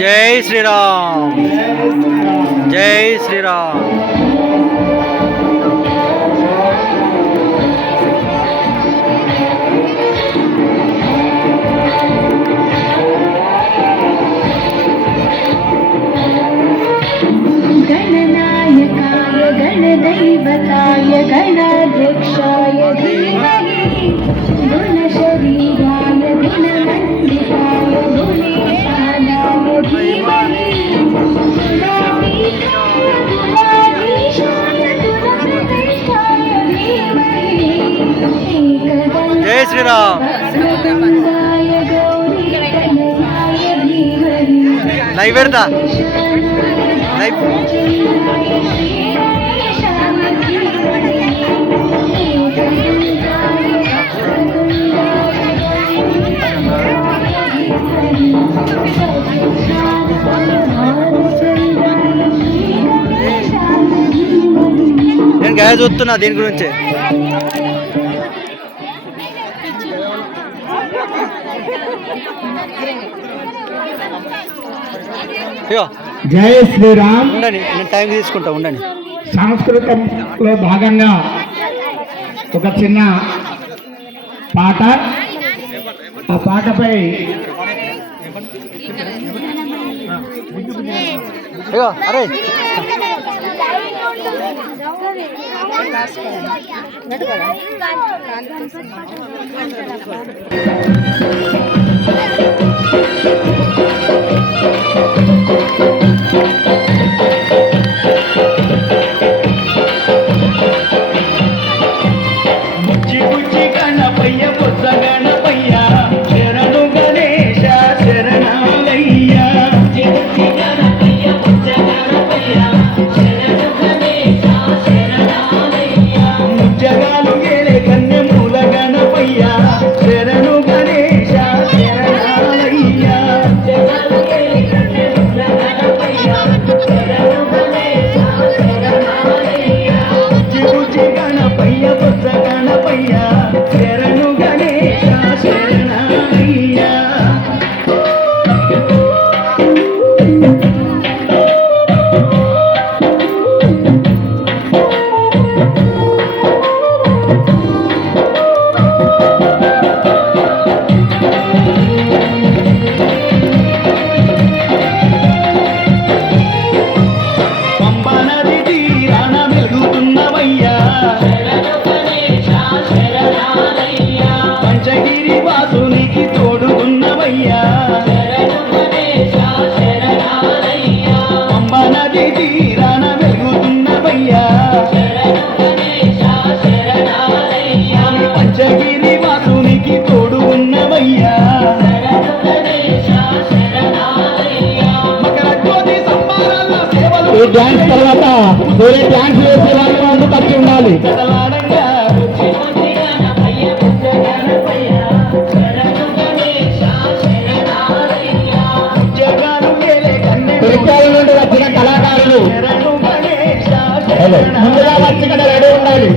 జై శ్రీరామ్. జై శ్రీరామ్. गणनायकाय गणदैवताय गणाध्यक्षाय धीमहि गुणशरीराय गुणमण्डिताय गुणेशानाय धीमहि गुणाधीशाय गुणप्रतिष्ठाय धीमहि जय श्री राम. लाइव పెడతా లైవ్. నేను గ్యాస్ చూస్తున్నా దీని గురించి. జై శ్రీరామ్. ఉండండి, నేను టైం తీసుకుంటా, ఉండండి. సంస్కృతంలో భాగంగా ఒక చిన్న పాట, ఆ పాటపై అరే ఈ డ్యాన్స్ తర్వాత వేరే డ్యాన్స్ వేసే వాళ్ళు అందరూ తప్పి ఉండాలి. తిరుపతి నుండి వచ్చిన కళాకారులు ముందుగా వచ్చి ఇక్కడ రెడీ ఉండాలి.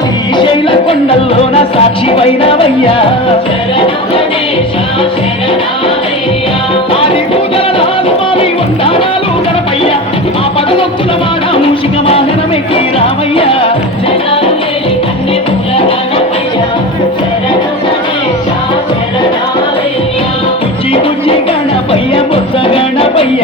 శ్రీశైల కొండల్లోన సాక్షి వైనవయ్యా, స్వామి వందనాలు గణపయ్యా, ఆ పదవొక్కుల వాడ మూషిక వాహనమెక్కి రామయ్యా. బుజ్జి బుజ్జి గణపయ్య బొత్స గణపయ్య